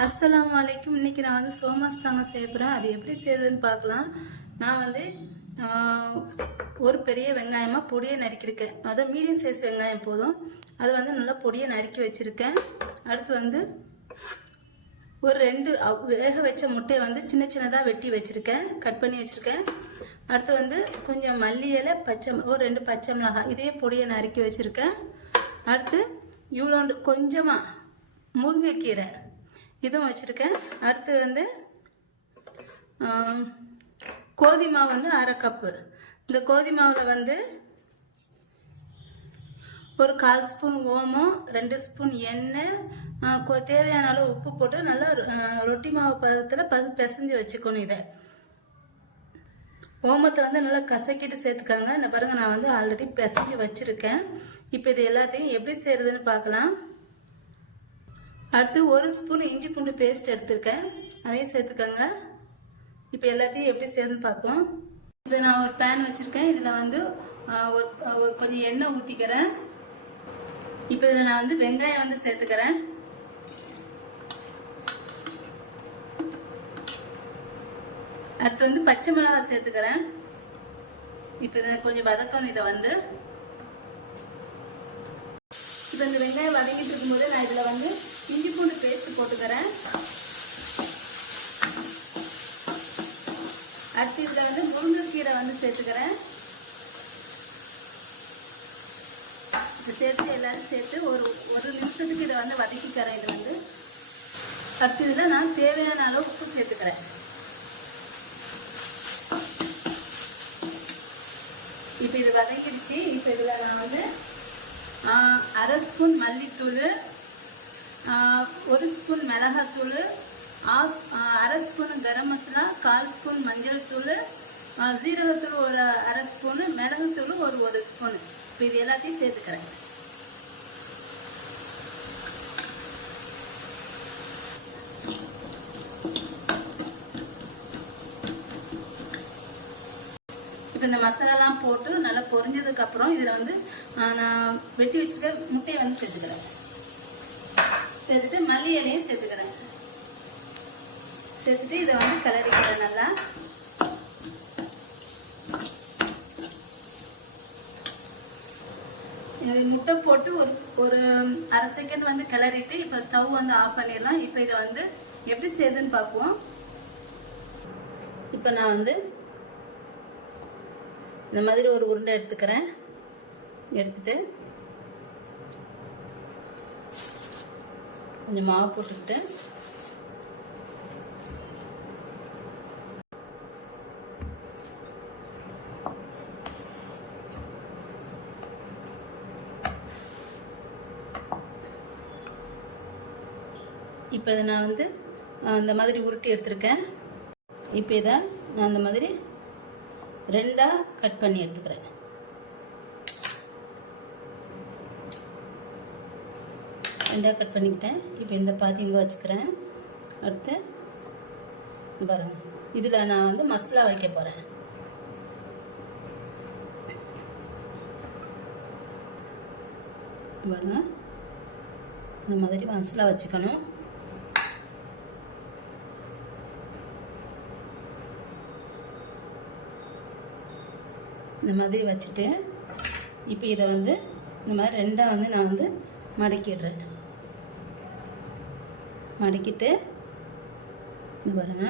அஸ்ஸலாமு அலைக்கும். இன்றைக்கி நான் வந்து சோமாஸ் தாங்க செய்ய போகிறேன். அது எப்படி செய்யுதுன்னு பார்க்கலாம். நான் வந்து ஒரு பெரிய வெங்காயமாக பொடியை நறுக்கியிருக்கேன். அதுவும் மீடியம் சைஸ் வெங்காயம் போதும். அது வந்து நல்லா பொடியை நறுக்கி வச்சுருக்கேன். அடுத்து வந்து ஒரு 2 வேக வச்ச முட்டையை வந்து சின்ன சின்னதாக வெட்டி வச்சுருக்கேன், கட் பண்ணி வச்சுருக்கேன். அடுத்து வந்து கொஞ்சம் மல்லி இலை, ஒரு 2 பச்சை மிளகாய், இதே பொடியை நறுக்கி வச்சுருக்கேன். அடுத்து இவ்வளோண்டு கொஞ்சமாக முருங்கைக்கீரை இதுவும் வச்சுருக்கேன். அடுத்து வந்து கோதுமை மாவு வந்து 1/2 கப்பு. இந்த கோதுமை மாவில் வந்து ஒரு 1/4 ஸ்பூன் ஓமம், 2 ஸ்பூன் எண்ணெய், தேவையான அளவு உப்பு போட்டு நல்லா ரொட்டி மாவு பதத்தில் பிசைஞ்சு வச்சுக்கணும். இதை ஓமத்தை வந்து நல்லா கசக்கிட்டு சேர்த்துக்காங்க. இந்த பாருங்கள், நான் வந்து ஆல்ரெடி பிசைஞ்சு வச்சுருக்கேன். இப்போ இது எல்லாத்தையும் எப்படி செய்கிறதுன்னு பார்க்கலாம். அடுத்து 1 ஸ்பூன் இஞ்சி பூண்டு பேஸ்ட் எடுத்துருக்கேன், அதையும் சேர்த்துக்கோங்க. இப்போ எல்லாத்தையும் எப்படி செய்யணும்னு பார்ப்போம். இப்போ நான் ஒரு பேன் வச்சுருக்கேன். இதில் வந்து கொஞ்சம் எண்ணெய் ஊற்றிக்கிறேன். இப்போ இதில் நான் வந்து வெங்காயம் வந்து சேர்த்துக்கிறேன். அடுத்து வந்து பச்சை மிளகாய் சேர்த்துக்கிறேன். இப்போ இதை கொஞ்சம் வதக்கணும். இதை வந்து இப்போ இந்த வெங்காயம் வதக்கிட்டு இருக்கும்போது நான் இதில் வந்து இஞ்சி பூண்டு பேஸ்ட் போட்டுக்கிறேன். அடுத்து இதில் வந்து முருங்கைக்கீரை வந்து சேர்த்துக்கிறேன். இதை சேர்த்து எல்லாரும் சேர்த்து ஒரு நிமிஷத்துக்கு இதை வந்து வதக்கிக்கிறேன். இது வந்து அடுத்து இதில் நான் தேவையான அளவு உப்பு சேர்த்துக்கிறேன். இப்போ இது வதக்கிடுச்சு. இப்போ இதில் நான் வந்து 1/2 ஸ்பூன் மல்லித்தூள், 1 ஸ்பூன் மிளகாத்தூள், 1/2 ஸ்பூன் கரம் மசாலா, 1/4 ஸ்பூன் மஞ்சள் தூள், ஜீரகத்தூள் ஒரு 1/2 ஸ்பூனு, மிளகுத்தூள் ஒரு ஸ்பூனு. இப்போ இது எல்லாத்தையும் சேர்த்துக்கிறேன். இப்போ இந்த மசாலாலாம் போட்டு நல்லா பொரிஞ்சதுக்கப்புறம் இதில் வந்து நான் வெட்டி வச்சுருக்க முட்டையை வந்து சேர்த்துக்கிறேன். சேர்த்துட்டு மல்லி இலையும் சேர்த்துக்கிறேன். சேர்த்துட்டு இதை வந்து கிளறிக்கிறேன். நல்லா முட்டை போட்டு ஒரு 1/2 செகண்ட் வந்து கிளறிட்டு இப்போ ஸ்டவ் வந்து ஆஃப் பண்ணிடலாம். இப்போ இதை வந்து எப்படி செய்யுதுன்னு பார்ப்போம். இப்போ நான் வந்து இந்த மாதிரி ஒரு உருண்டை எடுத்துக்கிறேன். எடுத்துட்டு கொஞ்சம் மாவு போட்டுக்கிட்டு இப்போ இதை நான் வந்து இந்த மாதிரி உருட்டி எடுத்துருக்கேன். இப்போ இதை நான் இந்த மாதிரி 2ஆ கட் பண்ணி எடுத்துக்கிறேன். கட் பண்ணிக்கிட்டேன். இப்போ இந்த பாதி இங்கே வச்சுக்கிறேன். அடுத்து பாருங்க, இதில் நான் வந்து மசாலா வைக்க போகிறேன். பாருங்க, இந்த மாதிரி மசாலா வச்சுக்கணும். இந்த மாதிரி வச்சுட்டு இப்போ இதை வந்து இந்த மாதிரி 2ஆ வந்து நான் வந்து மடக்கிடுறேன். மடக்கிட்டு இந்த பாருங்க,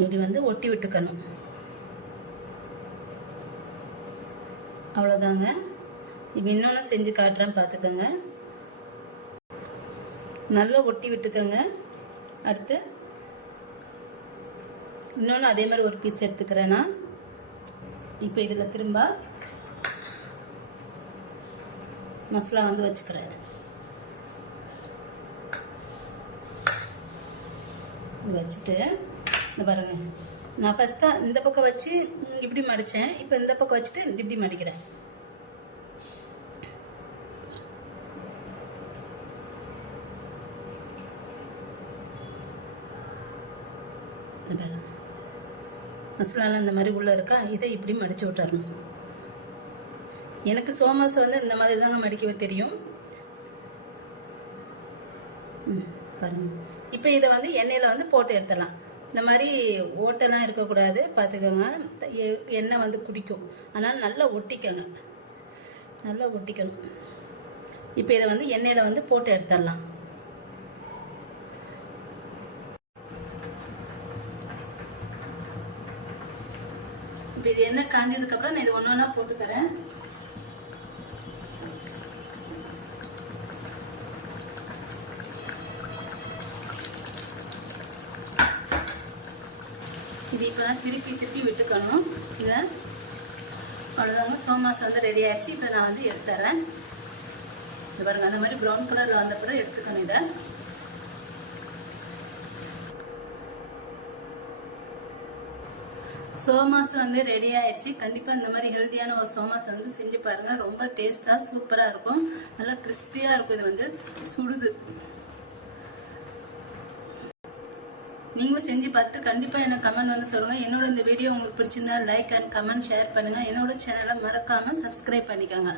இப்படி வந்து ஒட்டி விட்டுக்கணும். அவ்வளோதாங்க. இப்போ இன்னொன்று செஞ்சு காட்டுறேன், பார்த்துக்கோங்க. நல்லா ஒட்டி விட்டுக்கோங்க. அடுத்து இன்னொன்று அதே மாதிரி ஒரு பீஸ் எடுத்துக்கிறேன்னா இப்போ இதில் திரும்ப மசாலா வந்து வச்சுக்கிறேன். வச்சுட்டு இந்த பாருங்க, நான் ஃபஸ்ட்டாக இந்த பக்கம் வச்சு இப்படி மடித்தேன். இப்போ இந்த பக்கம் வச்சுட்டு இப்படி மடிக்கிறேன். இந்த பாருங்க, மசாலாலாம் இந்த மாதிரி உள்ளே இருக்கா, இதை இப்படி மடித்து விட்டுறணும். எனக்கு சோமாஸ் வந்து இந்த மாதிரி தாங்க மடிக்கவே தெரியும். பாருங்கள். இப்போ இதை வந்து எண்ணெயில் வந்து போட்டு எடுத்துடலாம். இந்த மாதிரி ஓட்டெல்லாம் இருக்கக்கூடாது பார்த்துக்கோங்க. எண்ணெய் வந்து குடிக்கும், அதனால் நல்லா ஒட்டிக்கோங்க, நல்லா ஒட்டிக்கணும். இப்போ இதை வந்து எண்ணெயில் வந்து போட்டு எடுத்துடலாம். இப்போ இது எண்ணெய் காஞ்சதுக்கப்புறம் நான் இது ஒன்று ஒன்றா போட்டுக்கிறேன். இது இப்போ நான் திருப்பி விட்டுக்கணும். இதை அவ்வளோதாங்க, சோமாஸ் வந்து ரெடி ஆகிடுச்சு. இப்போ நான் வந்து எடுத்துறேன். இது பாருங்கள், அந்த மாதிரி ப்ரௌன் கலரில் வந்த பிறகு எடுத்துக்கணும். இதை சோமாஸ் வந்து ரெடி ஆயிடுச்சு. கண்டிப்பாக இந்த மாதிரி ஹெல்த்தியான ஒரு சோமாஸ் வந்து செஞ்சு பாருங்கள். ரொம்ப டேஸ்ட்டாக சூப்பராக இருக்கும், நல்லா கிறிஸ்பியாக இருக்கும். இது வந்து சுடுது. நீங்களும் செஞ்சு பார்த்துட்டு கண்டிப்பாக எனக்கு கமெண்ட் வந்து சொல்லுங்கள். என்னோட இந்த வீடியோ உங்களுக்கு பிடிச்சிருந்தா லைக் அண்ட் கமெண்ட் ஷேர் பண்ணுங்கள். என்னோட சேனலை மறக்காமல் சப்ஸ்கிரைப் பண்ணிக்கோங்க.